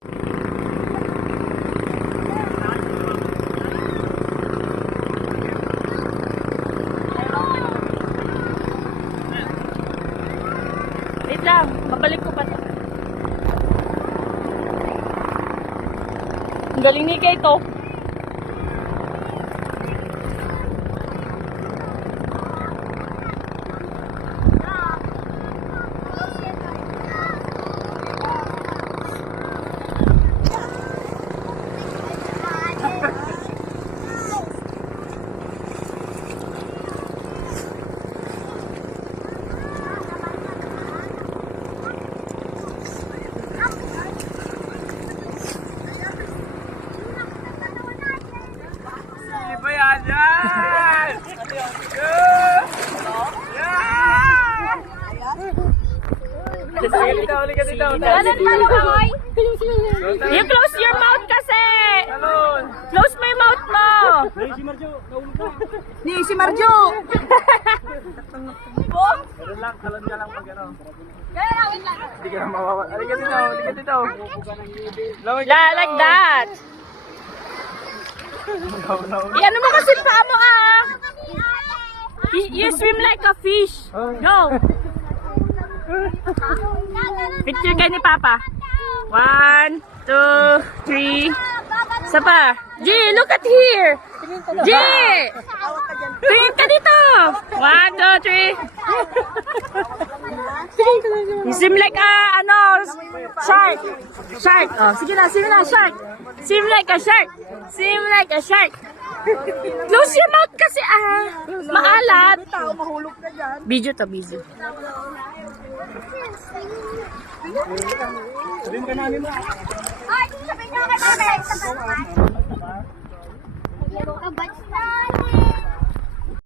Wait lang, babalik ko pa to. Ang galing ni Kaito. You close your mouth kasi! Close mo yung mouth mo! Ni si Marjo! Talon ka lang pag ano. Kaya rawin lang. Hindi ka na mawawa. Halika dito, halika dito. Like that! Ano mo kasi pa mo ah! You swim like a fish! Go! Picture kayo ni Papa. 1, 2, 3. Isa pa. G, look at here. G! Tingin ka dito. 1, 2, 3. You swim like a, shark. Shark. Oh, sige na, shark. Swim like a shark. Swim like a shark. Close your mouth kasi maalat. Video to, video. Sabihin ka namin mo. Ay, sabihin nyo ka namin.